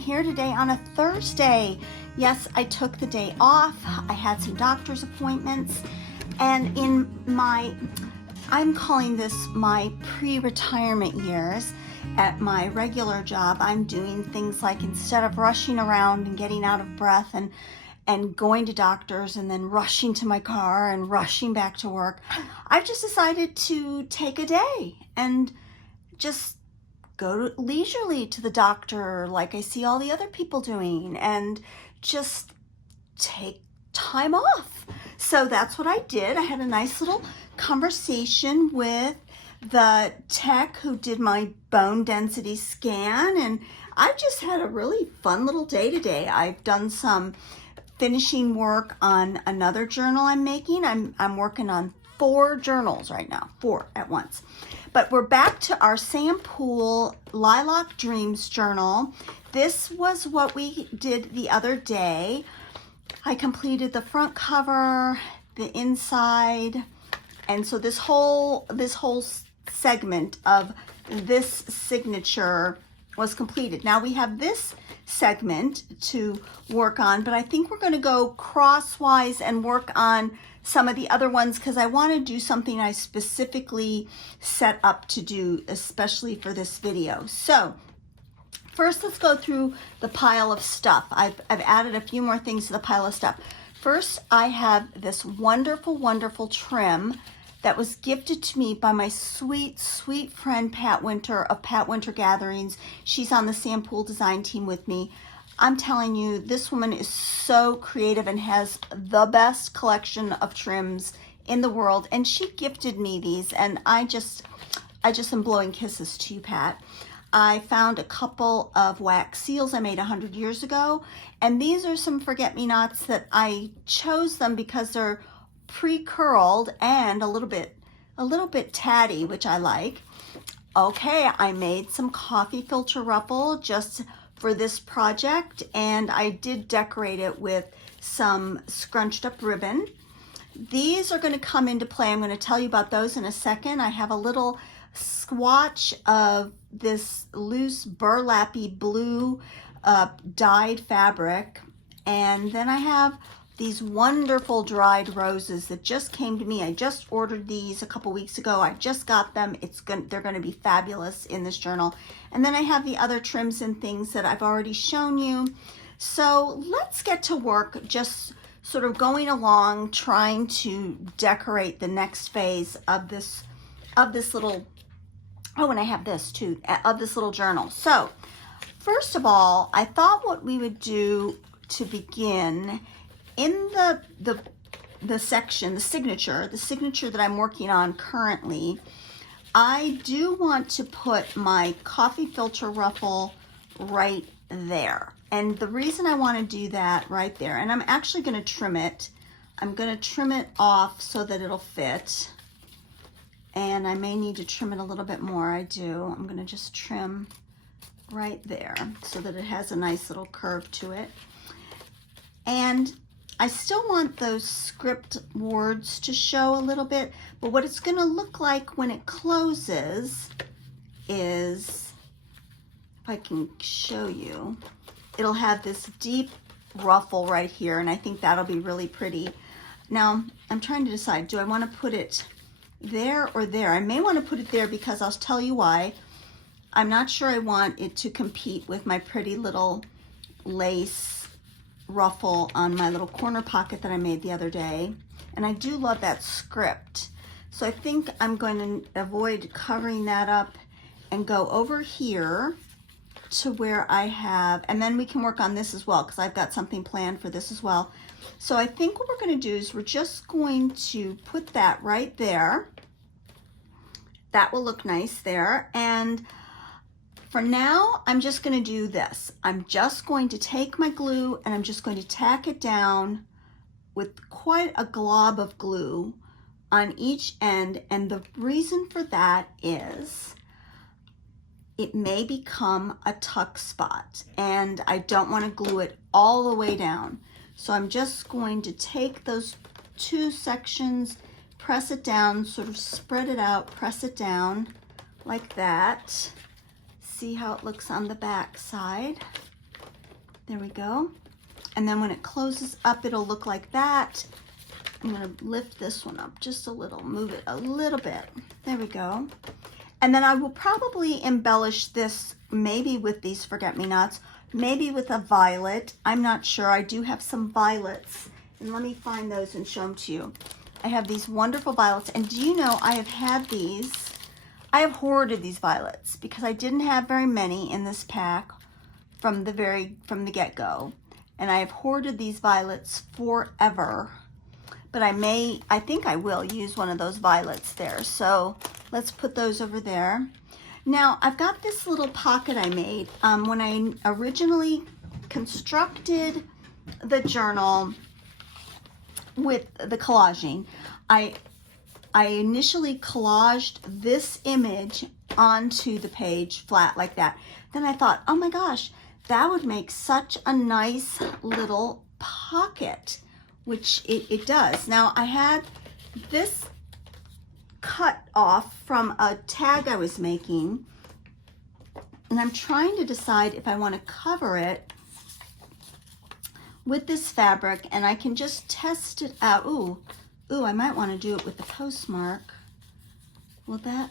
here today on a Thursday. Yes, I took the day off. I had some doctor's appointments, and I'm calling this my pre-retirement years. At my regular job, I'm doing things like, instead of rushing around and getting out of breath and going to doctors and then rushing to my car and rushing back to work, I've just decided to take a day and just go leisurely to the doctor like I see all the other people doing, and just take time off. So that's what I did. I had a nice little conversation with the tech who did my bone density scan, and I've just had a really fun little day today. I've done some finishing work on another journal I'm making. I'm working on 4 journals right now, 4 at once. But we're back to our Poole Lilac Dreams journal. This was what we did the other day. I completed the front cover, the inside, and so this whole segment of this signature was completed. Now we have this segment to work on, but I think we're going to go crosswise and work on some of the other ones because I want to do something I specifically set up to do, especially for this video. So first, let's go through the pile of stuff. I've added a few more things to the pile of stuff. First, I have this wonderful, wonderful trim that was gifted to me by my sweet, sweet friend Pat Winter of Pat Winter Gatherings. She's on the Poole design team with me. I'm telling you, this woman is so creative and has the best collection of trims in the world. And she gifted me these, and I just am blowing kisses to you, Pat. I found a couple of wax seals I made 100 years ago, and these are some forget-me-nots that I chose them because they're pre-curled and a little bit tatty, which I like. Okay, I made some coffee filter ruffle just for this project, and I did decorate it with some scrunched up ribbon. These are going to come into play. I'm going to tell you about those in a second. I have a little swatch of this loose burlappy blue dyed fabric, and then I have these wonderful dried roses that just came to me. I just ordered these a couple weeks ago. I just got them. They're going to be fabulous in this journal. And then I have the other trims and things that I've already shown you. So let's get to work, just sort of going along, trying to decorate the next phase of this little, oh, and I have this too, of this little journal. So first of all, I thought what we would do to begin, in the section, the signature that I'm working on currently, I do want to put my coffee filter ruffle right there. And the reason I want to do that right there, and I'm actually going to trim it. I'm going to trim it off so that it'll fit. And I may need to trim it a little bit more. I do. I'm going to just trim right there so that it has a nice little curve to it. And I still want those script words to show a little bit, but what it's going to look like when it closes is, if I can show you, it'll have this deep ruffle right here, and I think that'll be really pretty. Now, I'm trying to decide, do I want to put it there or there? I may want to put it there because I'll tell you why. I'm not sure I want it to compete with my pretty little lace ruffle on my little corner pocket that I made the other day, and I do love that script. So I think I'm going to avoid covering that up and go over here to where I have, and then we can work on this as well because I've got something planned for this as well. So I think what we're going to do is we're just going to put that right there. That will look nice there. And for now, I'm just going to do this. I'm just going to take my glue and I'm just going to tack it down with quite a glob of glue on each end. And the reason for that is it may become a tuck spot, and I don't want to glue it all the way down. So I'm just going to take those 2 sections, press it down, sort of spread it out, press it down like that. See how it looks on the back side. There we go. And then when it closes up, it'll look like that. I'm gonna lift this one up just a little, move it a little bit. There we go. And then I will probably embellish this maybe with these forget-me-nots, maybe with a violet. I'm not sure. I do have some violets, and let me find those and show them to you. I have these wonderful violets, and do you know I have had these, I have hoarded these violets because I didn't have very many in this pack from the get-go. And I have hoarded these violets forever. But I think I will use one of those violets there. So let's put those over there. Now I've got this little pocket I made. When I originally constructed the journal with the collaging, I initially collaged this image onto the page flat like that. Then I thought, oh my gosh, that would make such a nice little pocket, which it does. Now I had this cut off from a tag I was making, and I'm trying to decide if I want to cover it with this fabric, and I can just test it out. Ooh, I might want to do it with the postmark. Will that,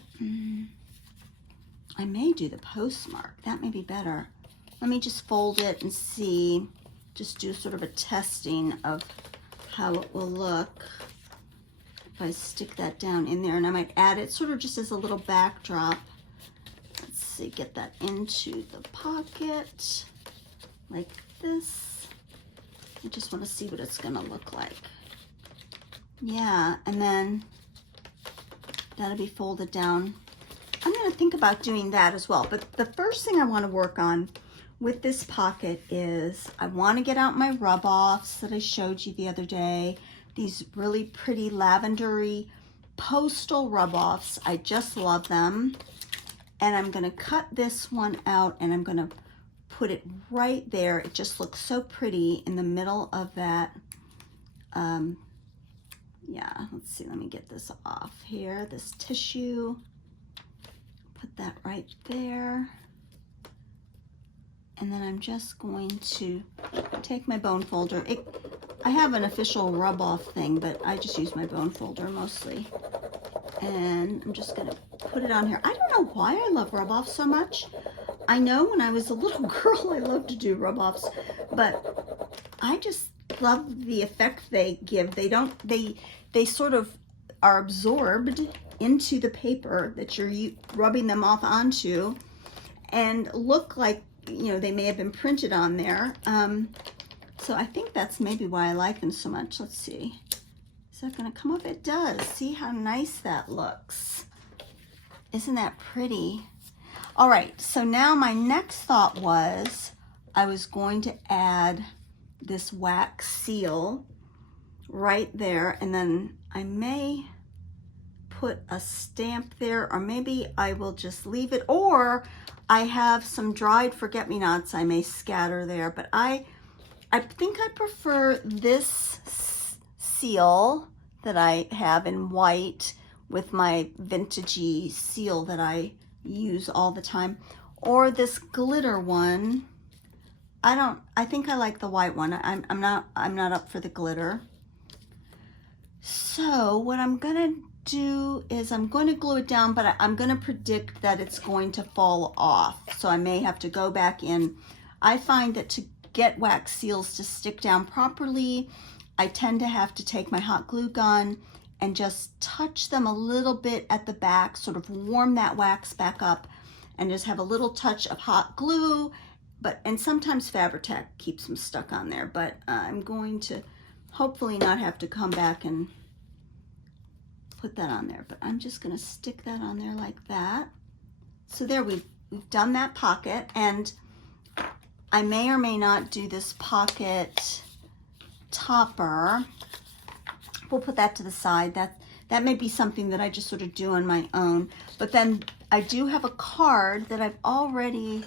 I may do the postmark. That may be better. Let me just fold it and see, just do sort of a testing of how it will look if I stick that down in there, and I might add it sort of just as a little backdrop. Let's see, get that into the pocket like this. I just want to see what it's gonna look like. Yeah, and then that'll be folded down. I'm gonna think about doing that as well, but the first thing I want to work on with this pocket is I want to get out my rub-offs that I showed you the other day. These really pretty lavendery postal rub-offs. I just love them. And I'm going to cut this one out, and I'm going to put it right there. It just looks so pretty in the middle of that. Yeah, let's see. Let me get this off here. This tissue. Put that right there. And then I'm just going to take my bone folder. I have an official rub-off thing, but I just use my bone folder mostly. And I'm just gonna put it on here. I don't know why I love rub-offs so much. I know when I was a little girl, I loved to do rub-offs, but I just love the effect they give. They sort of are absorbed into the paper that you're rubbing them off onto, and look like, you know, they may have been printed on there. So I think that's maybe why I like them so much. Let's see. Is that gonna come up? It does. See how nice that looks. Isn't that pretty? All right, so now my next thought was I was going to add this wax seal right there, and then I may put a stamp there, or maybe I will just leave it, or I have some dried forget-me-nots I may scatter there, but I think I prefer this seal that I have in white with my vintagey seal that I use all the time, or this glitter one. I think I like the white one. I'm not up for the glitter. So what I'm gonna do is I'm going to glue it down, but I'm going to predict that it's going to fall off. So I may have to go back in. I find that to get wax seals to stick down properly, I tend to have to take my hot glue gun and just touch them a little bit at the back, sort of warm that wax back up, and just have a little touch of hot glue. And sometimes Fabri-Tac keeps them stuck on there, but I'm going to hopefully not have to come back and put that on there, but I'm just going to stick that on there like that. So there, we've done that pocket, and I may or may not do this pocket topper. We'll put that to the side. That may be something that I just sort of do on my own. But then I do have a card that I've already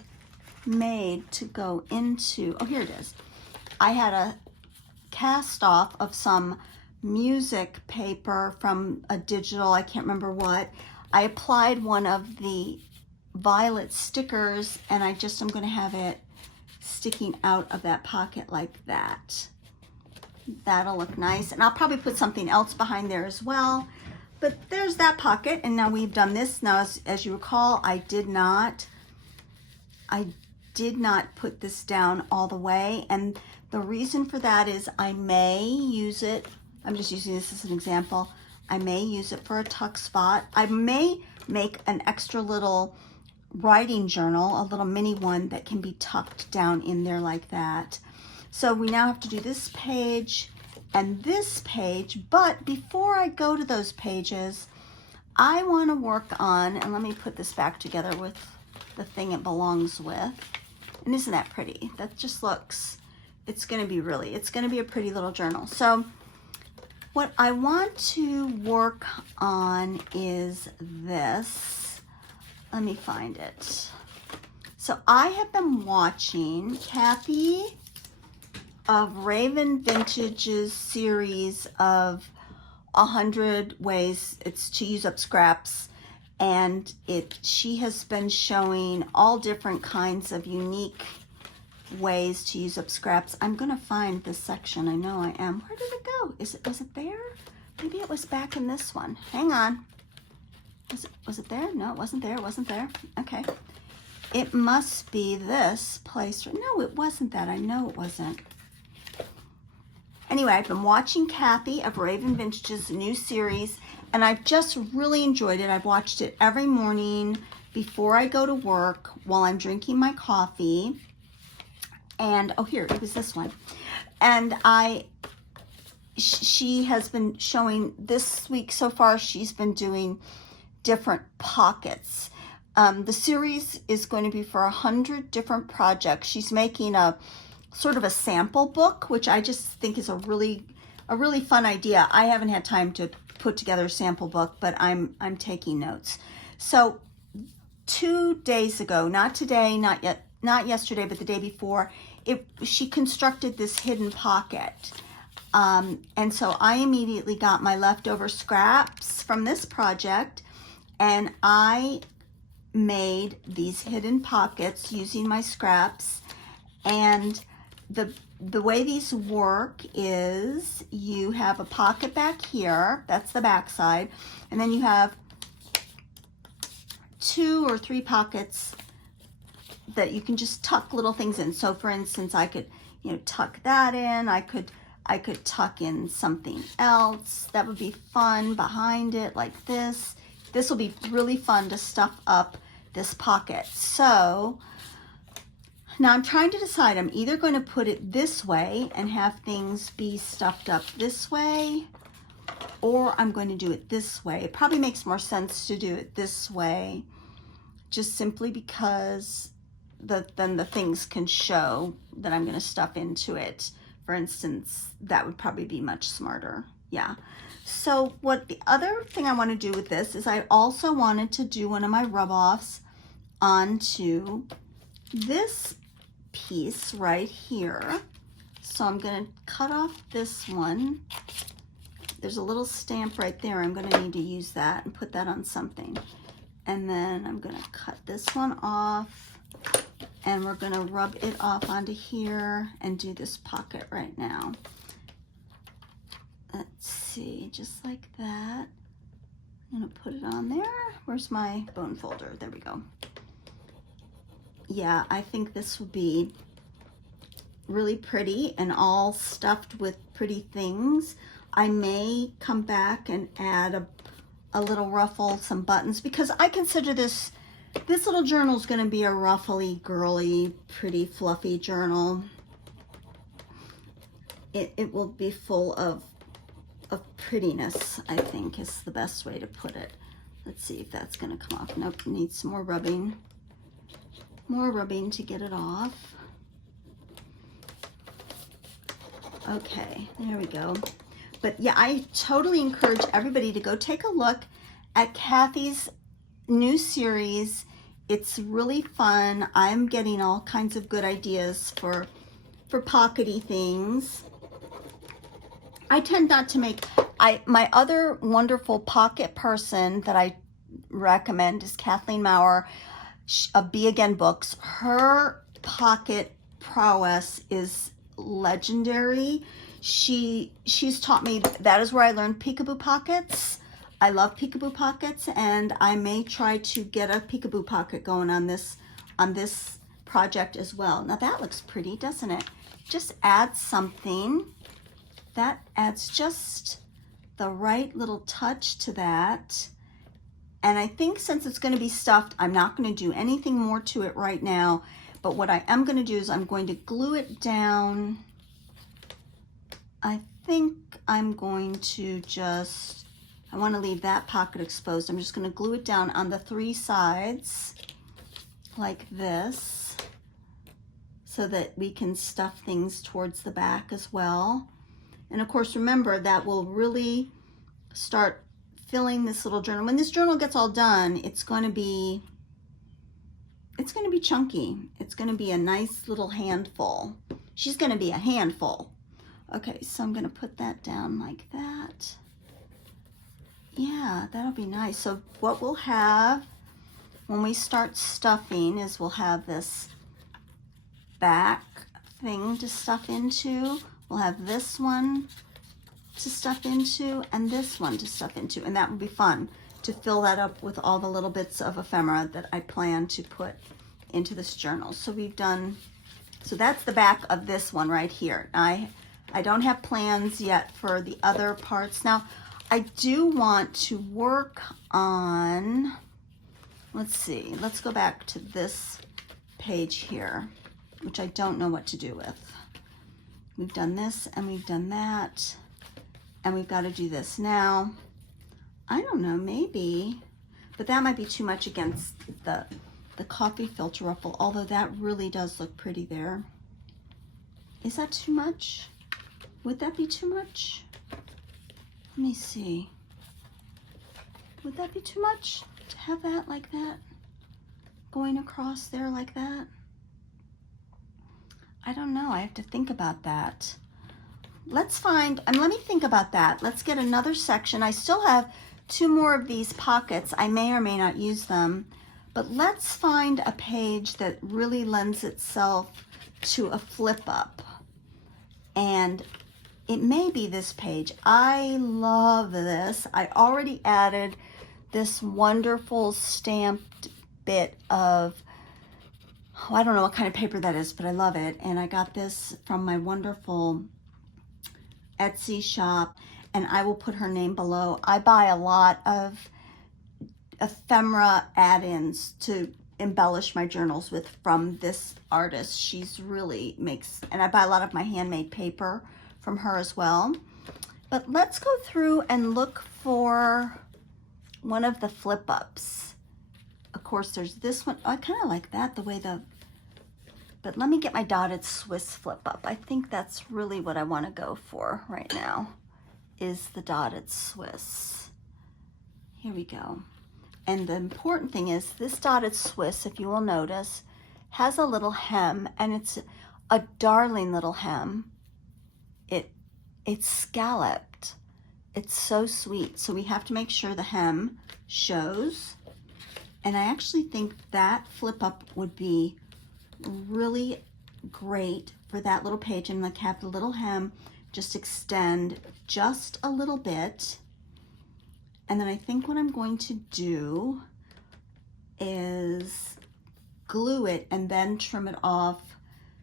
made to go into. Oh, here it is. I had a cast off of some music paper from a digital, I can't remember what. I applied one of the violet stickers, and I'm going to have it sticking out of that pocket like that. That'll look nice. And I'll probably put something else behind there as well. But there's that pocket, and now we've done this. Now, as you recall, I did not put this down all the way, and the reason for that is I may use it, I'm just using this as an example, I may use it for a tuck spot. I may make an extra little writing journal, a little mini one that can be tucked down in there like that. So we now have to do this page and this page, but before I go to those pages, I want to work on, and let me put this back together with the thing it belongs with. And isn't that pretty? That just looks, it's going to be a pretty little journal. So what I want to work on is this. Let me find it. So I have been watching Kathy of Raven Vintage's series of 100 ways it's to use up scraps, and she has been showing all different kinds of unique ways to use up scraps. I'm gonna find this section. I know I am. Where did it go? Was it there? Maybe it was back in this one. Hang on. Was it there? No, it wasn't there. It wasn't there. Okay. It must be this place. No, it wasn't that. I know it wasn't. Anyway, I've been watching Kathy of Raven Vintage's new series, and I've just really enjoyed it. I've watched it every morning before I go to work while I'm drinking my coffee. And, oh, here, it was this one. And she has been showing, this week so far, she's been doing different pockets. The series is going to be for 100 different projects. She's making a sort of a sample book, which I just think is a really fun idea. I haven't had time to put together a sample book, but I'm taking notes. So 2 days ago, not today, not yesterday, but the day before, she constructed this hidden pocket. And so I immediately got my leftover scraps from this project, and I made these hidden pockets using my scraps. And the way these work is you have a pocket back here, that's the back side, and then you have 2 or 3 pockets that you can just tuck little things in. So for instance, I could, tuck that in. I could tuck in something else that would be fun behind it, like this. This will be really fun to stuff up this pocket. So now I'm trying to decide, I'm either going to put it this way and have things be stuffed up this way, or I'm going to do it this way. It probably makes more sense to do it this way, just simply because then the things can show that I'm going to stuff into it. For instance, that would probably be much smarter. Yeah. So what the other thing I want to do with this is I also wanted to do one of my rub-offs onto this piece right here. So I'm going to cut off this one. There's a little stamp right there. I'm going to need to use that and put that on something. And then I'm going to cut this one off, and we're going to rub it off onto here and do this pocket right now. Let's see, just like that. I'm going to put it on there. Where's my bone folder? There we go. Yeah, I think this will be really pretty and all stuffed with pretty things. I may come back and add a little ruffle, some buttons, because I consider this little journal is going to be a ruffly, girly, pretty, fluffy journal. It will be full of prettiness, I think is the best way to put it. Let's see if that's going to come off. Nope, needs some more rubbing. More rubbing to get it off. Okay, there we go. But yeah, I totally encourage everybody to go take a look at Kathy's new series. It's really fun. I'm getting all kinds of good ideas for pockety things. I tend not to make, my other wonderful pocket person that I recommend is Kathleen Maurer of Be Again Books. Her pocket prowess is legendary. She's taught me, that is where I learned peekaboo pockets. I love peekaboo pockets, and I may try to get a peekaboo pocket going on this project as well. Now that looks pretty, doesn't it? Just add something that adds just the right little touch to that. And I think since it's going to be stuffed, I'm not going to do anything more to it right now. But what I am going to do is I'm going to glue it down. I think I'm going to just, I want to leave that pocket exposed. I'm just going to glue it down on the 3 sides like this, so that we can stuff things towards the back as well. And of course, remember that will really start filling this little journal. When this journal gets all done, it's going to be chunky. It's going to be a nice little handful. She's going to be a handful. Okay, so I'm going to put that down like that. Yeah, that'll be nice. So what we'll have when we start stuffing is we'll have this back thing to stuff into. We'll have this one to stuff into and this one to stuff into, and that will be fun to fill that up with all the little bits of ephemera that I plan to put into this journal. So we've done, so that's the back of this one right here. I don't have plans yet for the other parts. Now I do want to work on, let's see, let's go back to this page here, which I don't know what to do with. We've done this and we've done that, and we've got to do this now. I don't know, maybe, but that might be too much against the coffee filter ruffle, although that really does look pretty there. Is that too much? Would that be too much? Let me see. Would that be too much to have that like that? Going across there like that? I don't know, I have to think about that. Let's find, let me think about that. Let's get another section. I still have 2 more of these pockets. I may or may not use them, but let's find a page that really lends itself to a flip up. And it may be this page. I love this. I already added this wonderful stamped bit of, oh, I don't know what kind of paper that is, but I love it. And I got this from my wonderful Etsy shop, and I will put her name below. I buy a lot of ephemera add-ins to embellish my journals with from this artist. She's really makes, and I buy a lot of my handmade paper from her as well. But let's go through and look for one of the flip ups. Of course, there's this one. I kind of like that, the way but let me get my dotted Swiss flip up. I think that's really what I want to go for right now, is the dotted Swiss. Here we go. And the important thing is this dotted Swiss, if you will notice, has a little hem, and it's a darling little hem. It's scalloped. It's so sweet. So we have to make sure the hem shows. And I actually think that flip up would be really great for that little page. And like have the little hem just extend just a little bit. And then I think what I'm going to do is glue it and then trim it off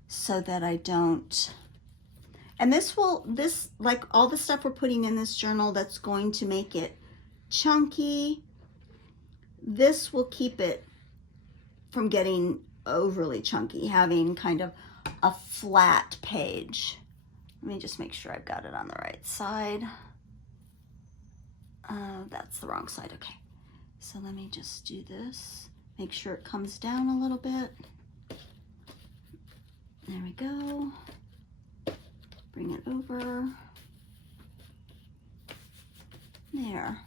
so that I don't, and this like all the stuff we're putting in this journal that's going to make it chunky, this will keep it from getting overly chunky, having kind of a flat page. Let me just make sure I've got it on the right side. That's the wrong side. Okay, so let me just do this. Make sure it comes down a little bit. There we go. Bring it over. There.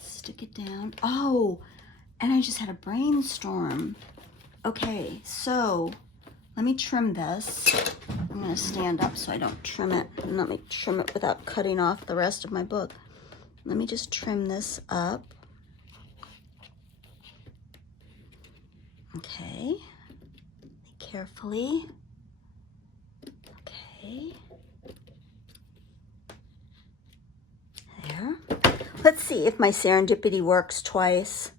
Stick it down. Oh, and I just had a brainstorm. Okay, so let me trim this. I'm going to stand up so I don't trim it. And let me trim it without cutting off the rest of my book. Let me just trim this up. Okay. Be carefully. Okay. There. Let's see if my serendipity works twice.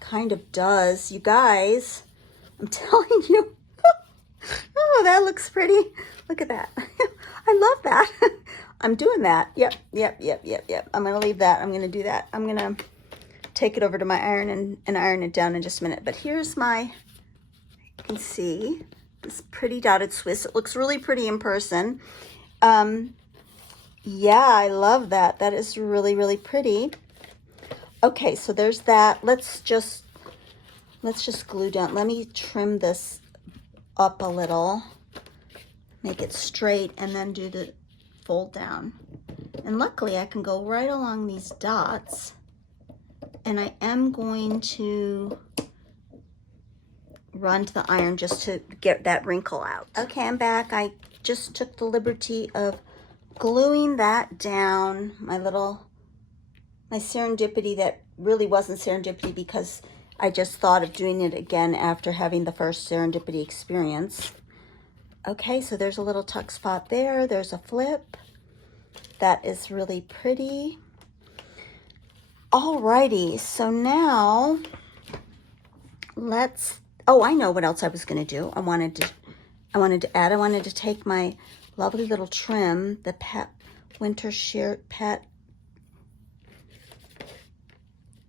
Kind of does. You guys, I'm telling you. Oh, that looks pretty. Look at that. I love that. I'm doing that. Yep. I'm going to leave that. I'm going to do that. I'm going to take it over to my iron and iron it down in just a minute. But here's my, you can see this pretty dotted Swiss. It looks really pretty in person. Yeah, I love that. That is really, really pretty. Okay, so there's that. Let's just glue down. Let me trim this up a little, make it straight, and then do the fold down. And luckily I can go right along these dots, and I am going to run to the iron just to get that wrinkle out. Okay, I'm back. I just took the liberty of gluing that down, my serendipity that really wasn't serendipity because I just thought of doing it again after having the first serendipity experience. Okay, so there's a little tuck spot there. There's a flip. That is really pretty. Alrighty, so now let's, oh, I know what else I was gonna do. I wanted to take my lovely little trim, the Pet Winter Pet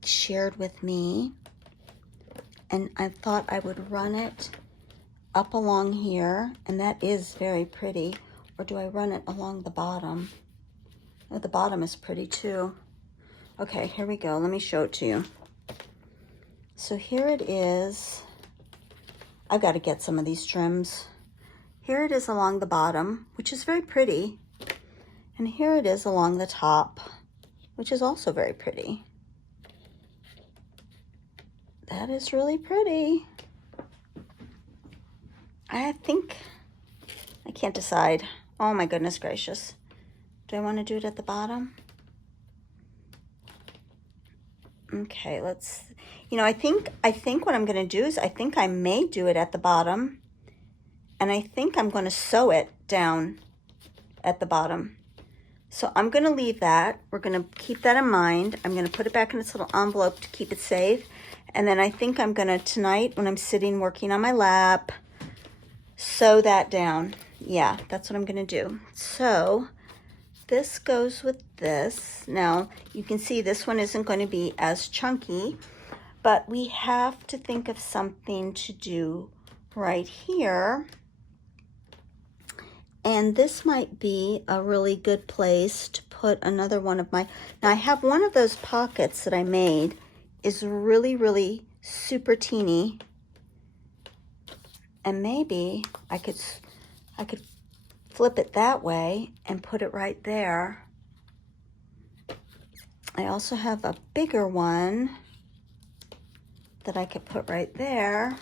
shared with me, and I thought I would run it up along here, and that is very pretty. Or do I run it along the bottom? Oh, the bottom is pretty too. Okay, here we go. Let me show it to you. So here it is. I've got to get some of these trims. Here it is along the bottom, which is very pretty. And here it is along the top, which is also very pretty. That is really pretty. I think, I can't decide. Oh my goodness gracious. Do I want to do it at the bottom? Okay, let's, I think what I'm going to do is I think I may do it at the bottom, and I think I'm going to sew it down at the bottom. So I'm going to leave that. We're going to keep that in mind. I'm going to put it back in its little envelope to keep it safe. And then I think I'm going to, tonight when I'm sitting working on my lap, sew that down. Yeah, that's what I'm going to do. So this goes with this. Now you can see this one isn't going to be as chunky, but we have to think of something to do right here. And this might be a really good place to put another one of my, now I have one of those pockets that I made is really, really super teeny. And maybe I could flip it that way and put it right there. I also have a bigger one that I could put right there.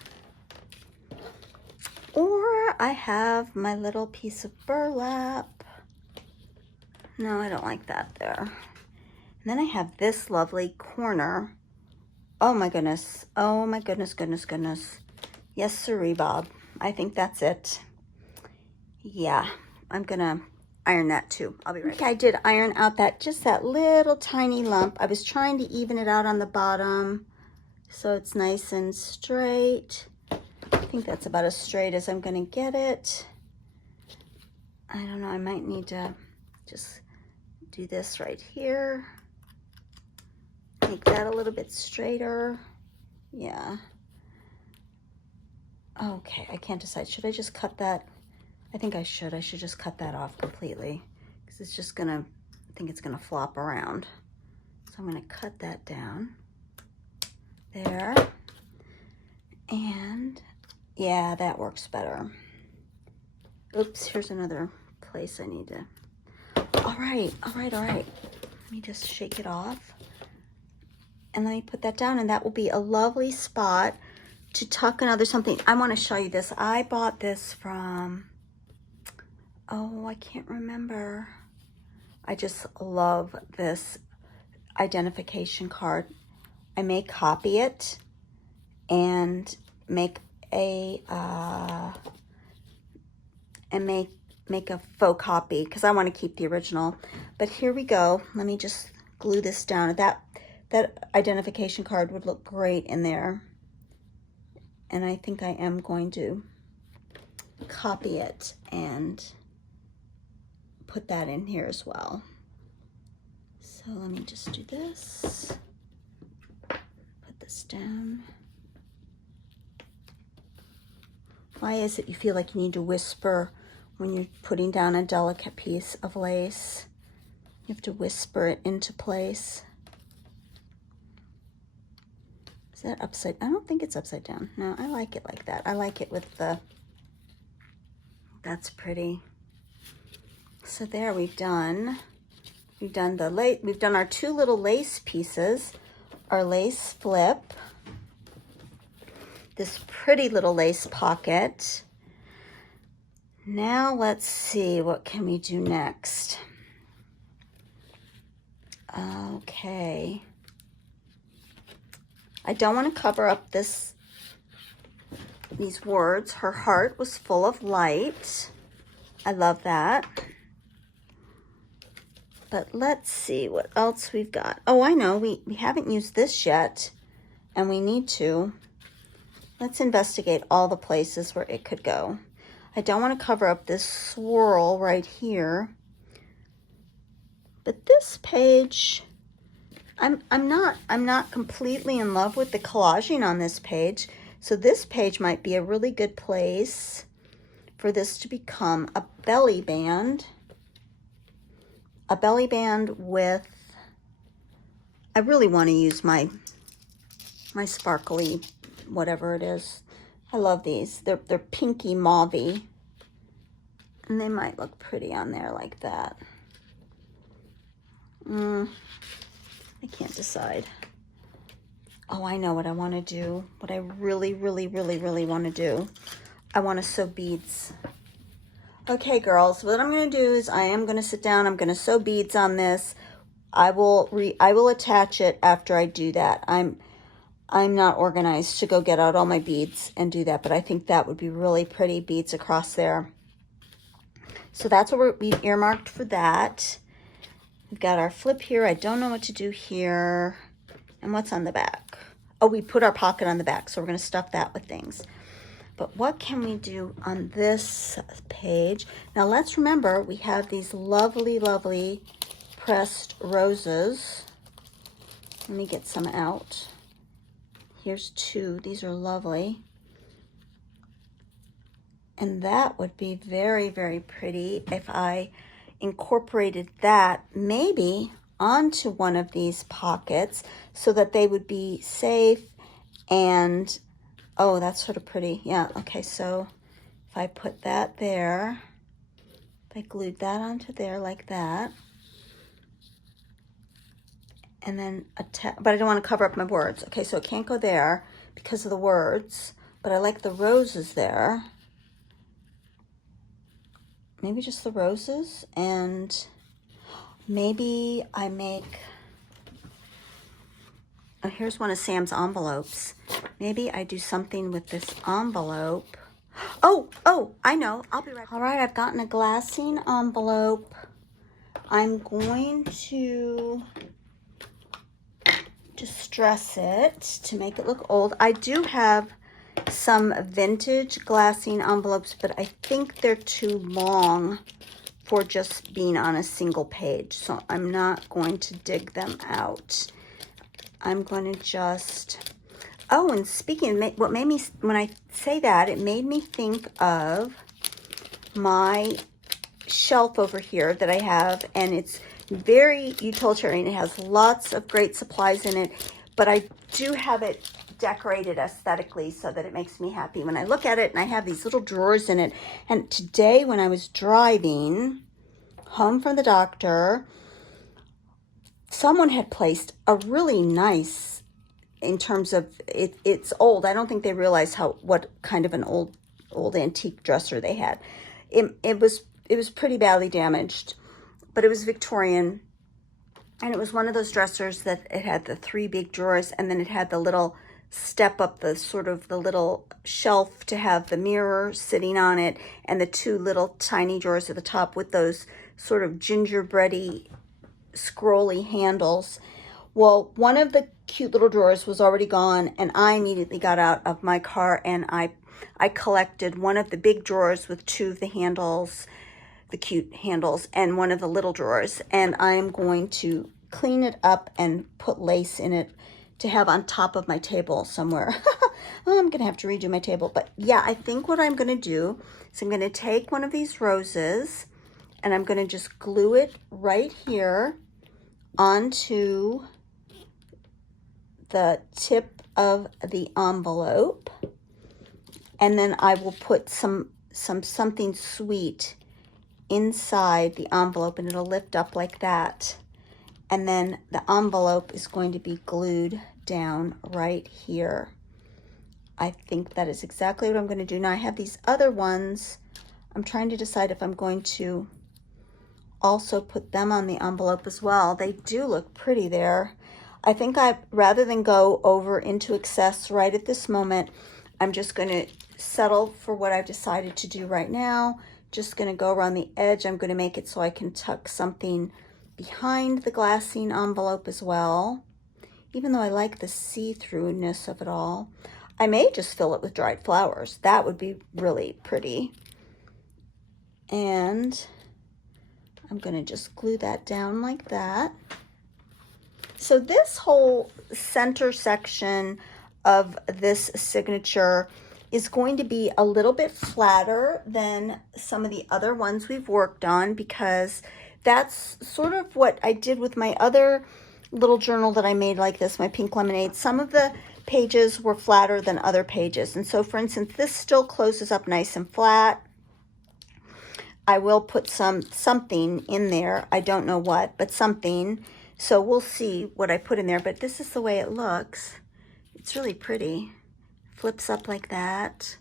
Or I have my little piece of burlap. No, I don't like that there. And then I have this lovely corner. Oh my goodness. Oh my goodness, goodness, goodness. Yes, sirree, Bob. I think that's it. Yeah, I'm gonna iron that too. I'll be right back. Okay, I did iron out just that little tiny lump. I was trying to even it out on the bottom so it's nice and straight. I think that's about as straight as I'm gonna get it. I don't know, I might need to just do this right here. Make that a little bit straighter. Yeah. Okay, I can't decide. Should I just cut that? I think I should. I should just cut that off completely because it's just gonna, I think it's gonna flop around. So I'm gonna cut that down there. And yeah, that works better. Oops, here's another place I need to. All right. Let me just shake it off. And let me put that down, and that will be a lovely spot to tuck another something. I want to show you this. I bought this from, oh, I can't remember. I just love this identification card. I may copy it and make and make a faux copy because I want to keep the original. But here we go. Let me just glue this down. That identification card would look great in there. And I think I am going to copy it and put that in here as well. So let me just do this. Put this down. Why is it you feel like you need to whisper when you're putting down a delicate piece of lace? You have to whisper it into place. Is that upside? I don't think it's upside down. No, I like it like that. I like it with the, that's pretty. So there, we've done the lace, we've done our two little lace pieces, our lace flip, this pretty little lace pocket. Now let's see, what can we do next? Okay. I don't want to cover up these words. Her heart was full of light. I love that. But let's see what else we've got. Oh, I know, we haven't used this yet, and we need to. Let's investigate all the places where it could go. I don't want to cover up this swirl right here. But this page, I'm not completely in love with the collaging on this page. So this page might be a really good place for this to become a belly band. A belly band with, I really want to use my sparkly, whatever it is. I love these. They're pinky mauvey. And they might look pretty on there like that. I can't decide. Oh, I know what I want to do. What I really, really, really, really want to do. I want to sew beads. Okay, girls, what I'm going to do is I am going to sit down. I'm going to sew beads on this. I will attach it after I do that. I'm not organized to go get out all my beads and do that, but I think that would be really pretty beads across there. So that's what we've earmarked for that. We've got our flip here. I don't know what to do here. And what's on the back? Oh, we put our pocket on the back, so we're going to stuff that with things. But what can we do on this page? Now let's remember we have these lovely, lovely pressed roses. Let me get some out. Here's two. These are lovely. And that would be very, very pretty if I incorporated that maybe onto one of these pockets so that they would be safe and, oh, that's sort of pretty. Yeah, okay, so if I put that there, if I glued that onto there like that, and then but I don't want to cover up my words. Okay, so it can't go there because of the words, but I like the roses there. Maybe just the roses, and maybe I make, oh, here's one of Sam's envelopes. Maybe I do something with this envelope. Oh, I know. I'll be right back. All right, I've gotten a glassine envelope. I'm going to distress it to make it look old. I do have some vintage glassine envelopes, but I think they're too long for just being on a single page, so I'm not going to dig them out. I'm going to just, oh, and speaking of, what made me, when I say that, it made me think of my shelf over here that I have, and it's very utilitarian. It has lots of great supplies in it, but I do have it decorated aesthetically so that it makes me happy when I look at it, and I have these little drawers in it. And today when I was driving home from the doctor, someone had placed a really nice, in terms of it's old. I don't think they realized what kind of an old antique dresser they had. It was pretty badly damaged, but it was Victorian, and it was one of those dressers that it had the three big drawers, and then it had the little step up the sort of the little shelf to have the mirror sitting on it, and the two little tiny drawers at the top with those sort of gingerbready scrolly handles. Well, one of the cute little drawers was already gone, and I immediately got out of my car and I collected one of the big drawers with two of the handles, the cute handles, and one of the little drawers, and I'm going to clean it up and put lace in it to have on top of my table somewhere. Oh, I'm gonna have to redo my table, but yeah, I think what I'm gonna do is I'm gonna take one of these roses and I'm gonna just glue it right here onto the tip of the envelope, and then I will put something sweet inside the envelope, and it'll lift up like that, and then the envelope is going to be glued down right here. I think that is exactly what I'm going to do. Now I have these other ones. I'm trying to decide if I'm going to also put them on the envelope as well. They do look pretty there. I think rather than go over into excess right at this moment, I'm just going to settle for what I've decided to do right now. Just going to go around the edge. I'm going to make it so I can tuck something behind the glassine envelope as well, even though I like the see-throughness of it all. I may just fill it with dried flowers. That would be really pretty. And I'm going to just glue that down like that. So this whole center section of this signature is going to be a little bit flatter than some of the other ones we've worked on, because that's sort of what I did with my other little journal that I made like this, my Pink Lemonade. Some of the pages were flatter than other pages. And so for instance, this still closes up nice and flat. I will put something in there. I don't know what, but something. So we'll see what I put in there, but this is the way it looks. It's really pretty. Flips up like that.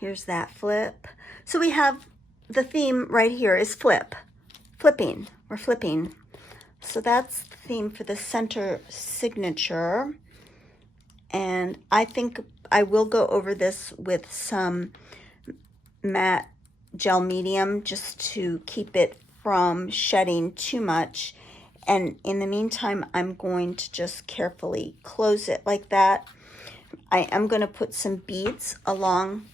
Here's that flip. So we have the theme right here is flipping. We're flipping. So that's the theme for the center signature. And I think I will go over this with some matte gel medium just to keep it from shedding too much. And in the meantime, I'm going to just carefully close it like that. I am going to put some beads along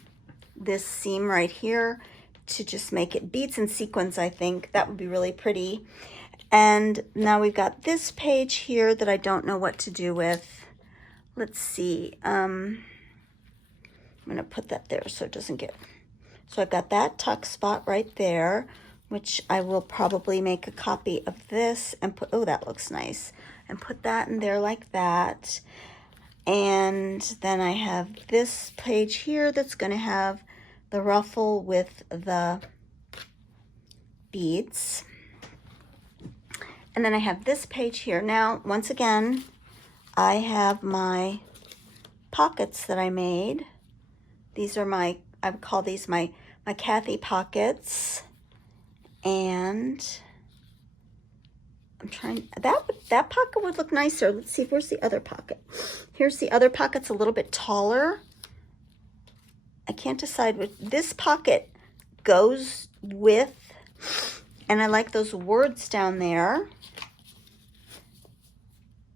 this seam right here to just make it beads and sequins. I think that would be really pretty. And now we've got this page here that I don't know what to do with. Let's see. I'm going to put that there so it doesn't get... So I've got that tuck spot right there, which I will probably make a copy of this and put, oh, that looks nice, and put that in there like that. And then I have this page here that's going to have the ruffle with the beads. And then I have this page here. Now, once again, I have my pockets that I made. These are my, I would call these my Kathy pockets. And I'm trying, that pocket would look nicer. Let's see, where's the other pocket? Here's the other pocket's a little bit taller. I can't decide what this pocket goes with. And I like those words down there.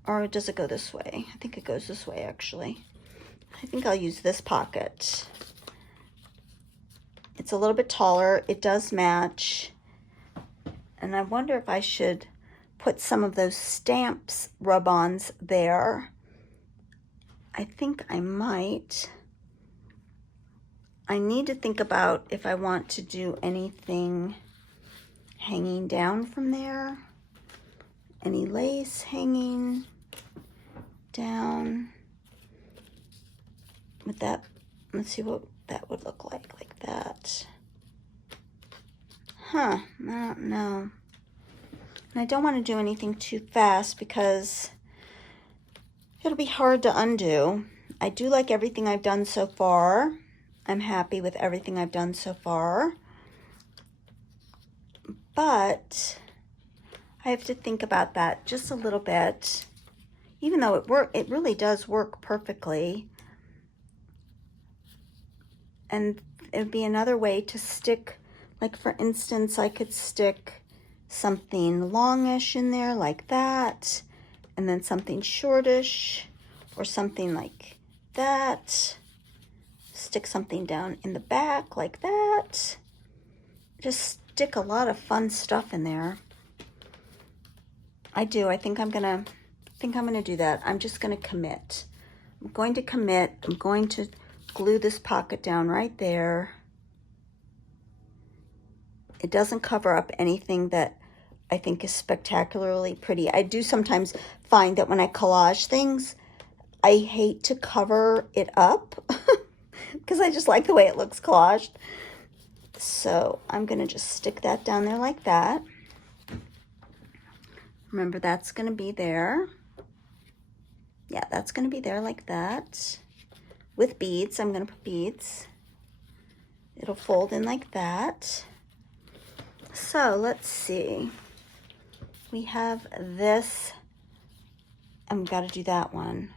Or does it go this way? I think it goes this way, actually. I think I'll use this pocket. It's a little bit taller. It does match. And I wonder if I should put some of those stamps rub-ons there. I think I might. I need to think about if I want to do anything hanging down from there. Any lace hanging down with that. Let's see what that would look like that. Huh, I don't know. And I don't want to do anything too fast because it'll be hard to undo. I do like everything I've done so far. I'm happy with everything I've done so far. But I have to think about that just a little bit. even though it really does work perfectly. And it would be another way to stick, like for instance, I could stick something longish in there like that, and then something shortish, or something like that. Stick something down in the back like that. Just stick a lot of fun stuff in there. I think I'm gonna do that. I'm just gonna commit. I'm going to commit. I'm going to glue this pocket down right there. It doesn't cover up anything that I think is spectacularly pretty. I do sometimes find that when I collage things, I hate to cover it up because I just like the way it looks collaged. So I'm going to just stick that down there like that. Remember, that's going to be there. Yeah, that's going to be there like that. With beads, I'm going to put beads. It'll fold in like that. So let's see. We have this. I've got to do that one.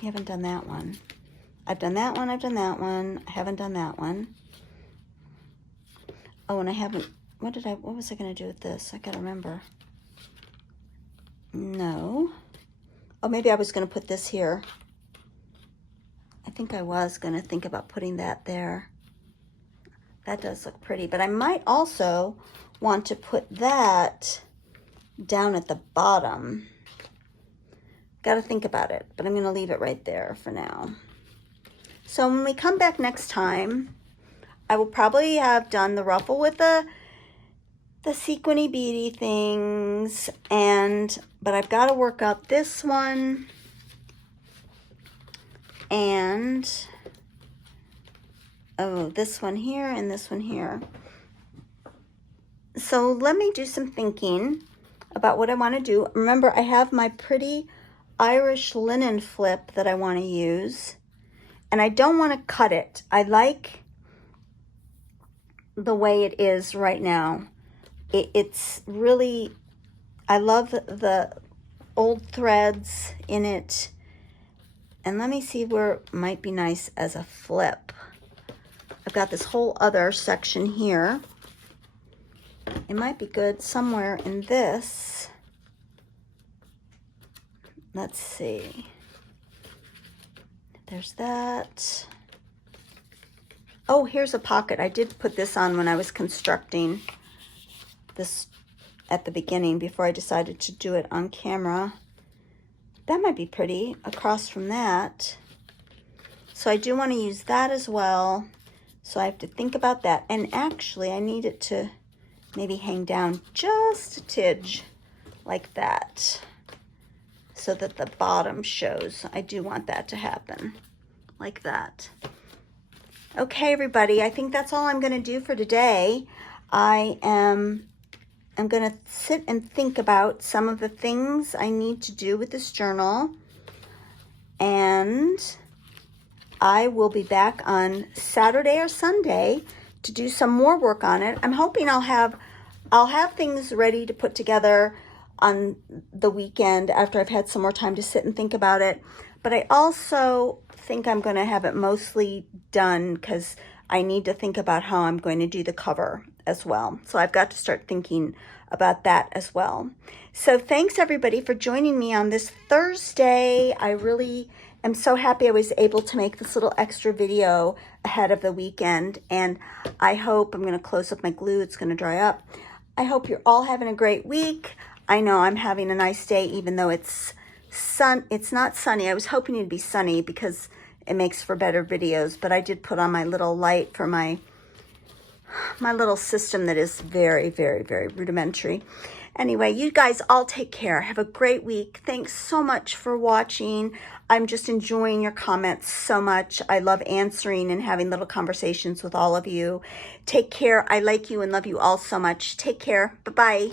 We haven't done that one. I've done that one. I've done that one. I haven't done that one. Oh, and I haven't. What was I going to do with this? I got to remember. No. Oh, maybe I was going to put this here. I think I was going to think about putting that there. That does look pretty, but I might also want to put that down at the bottom. Got to think about it, but I'm going to leave it right there for now. So when we come back next time, I will probably have done the ruffle with the sequiny beady things, but I've got to work up this one and this one here and this one here. So let me do some thinking about what I want to do. Remember, I have my pretty Irish linen flip that I want to use, and I don't want to cut it. I like the way it is right now. It's really, I love the old threads in it. And let me see where it might be nice as a flip. I've got this whole other section here. It might be good somewhere in this. Let's see. There's that. Oh, here's a pocket. I did put this on when I was constructing this at the beginning before I decided to do it on camera. That might be pretty across from that. So I do want to use that as well. So I have to think about that. And actually, I need it to maybe hang down just a tidge like that so that the bottom shows. I do want that to happen like that. Okay, everybody, I think that's all I'm going to do for today. I'm going to sit and think about some of the things I need to do with this journal, and I will be back on Saturday or Sunday to do some more work on it. I'm hoping I'll have things ready to put together on the weekend after I've had some more time to sit and think about it. But I also think I'm going to have it mostly done because I need to think about how I'm going to do the cover as well. So I've got to start thinking about that as well. So thanks everybody for joining me on this Thursday. I really am so happy I was able to make this little extra video ahead of the weekend. And I hope, I'm going to close up my glue, it's going to dry up. I hope you're all having a great week. I know I'm having a nice day even though it's not sunny. I was hoping it'd be sunny because it makes for better videos, but I did put on my little light for my little system that is very, very, very rudimentary. Anyway, you guys all take care. Have a great week. Thanks so much for watching. I'm just enjoying your comments so much. I love answering and having little conversations with all of you. Take care. I like you and love you all so much. Take care. Bye-bye.